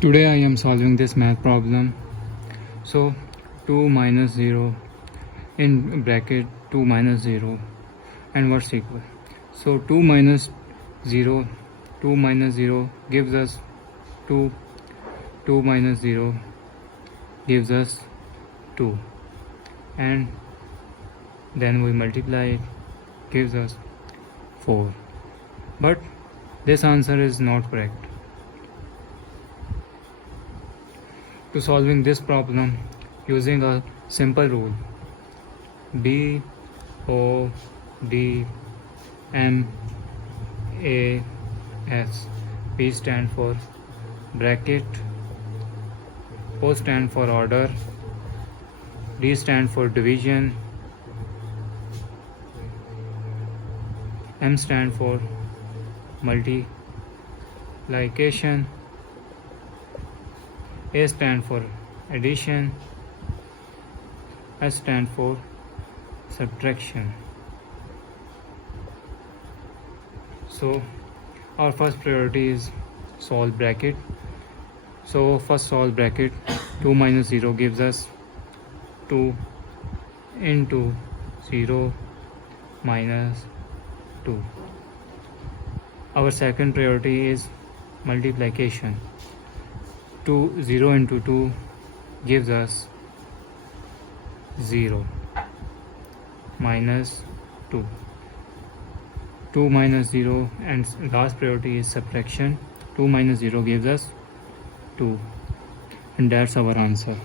Today I am solving this math problem. So 2 minus 0 in bracket 2 minus 0 and what's equal. So 2 minus 0 gives us 2. 2 minus 0 gives us 2, and then we multiply it, gives us 4. But this answer is not correct. To solving this problem using a simple rule, B O D M A S. B stand for bracket, O stand for order, D stand for division, M stand for multiplication, A stand for addition, S stand for subtraction. So our first priority is solve bracket. So first solve bracket. 2 minus 0 gives us 2 into 0 minus 2. Our second priority is multiplication. 0 into 2 gives us 0 minus 2. 2 minus 0, and last priority is subtraction. 2 minus 0 gives us 2, and that's our answer.